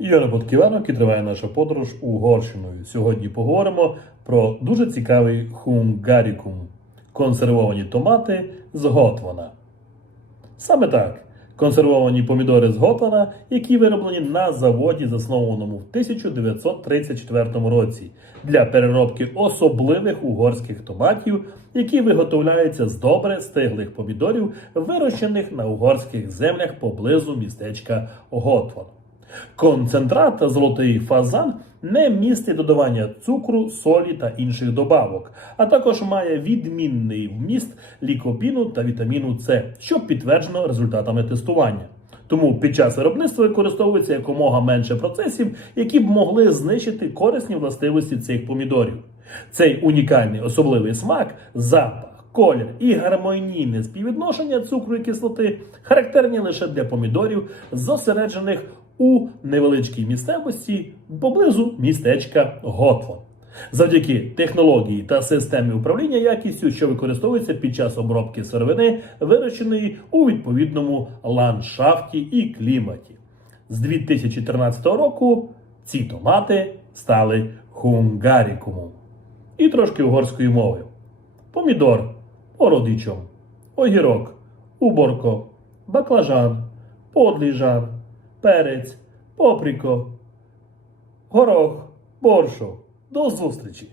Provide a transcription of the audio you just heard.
Юра Ботківанок і триває наша подорож Угорщиною. Сьогодні поговоримо про дуже цікавий хунгарікум консервовані томати з Готвана. Саме так. Консервовані помідори з Готвана, які вироблені на заводі, заснованому в 1934 році, для переробки особливих угорських томатів, які виготовляються з добре стиглих помідорів, вирощених на угорських землях поблизу містечка Готван. Концентрат золотий фазан не містить додавання цукру, солі та інших добавок, а також має відмінний вміст лікопіну та вітаміну С, що підтверджено результатами тестування. Тому під час виробництва використовується якомога менше процесів, які б могли знищити корисні властивості цих помідорів. Цей унікальний особливий смак, запах, колір і гармонійне співвідношення цукру і кислоти характерні лише для помідорів, зосереджених у невеличкій місцевості поблизу містечка Готвон. Завдяки технології та системі управління якістю, що використовується під час обробки сировини, вирощеної у відповідному ландшафті і кліматі. З 2013 року ці томати стали хунгарікумом. І трошки угорською мовою. Помідор породичом, огірок, уборко, баклажан, подліжан, перець, попріко, горох, боршо. До зустрічі!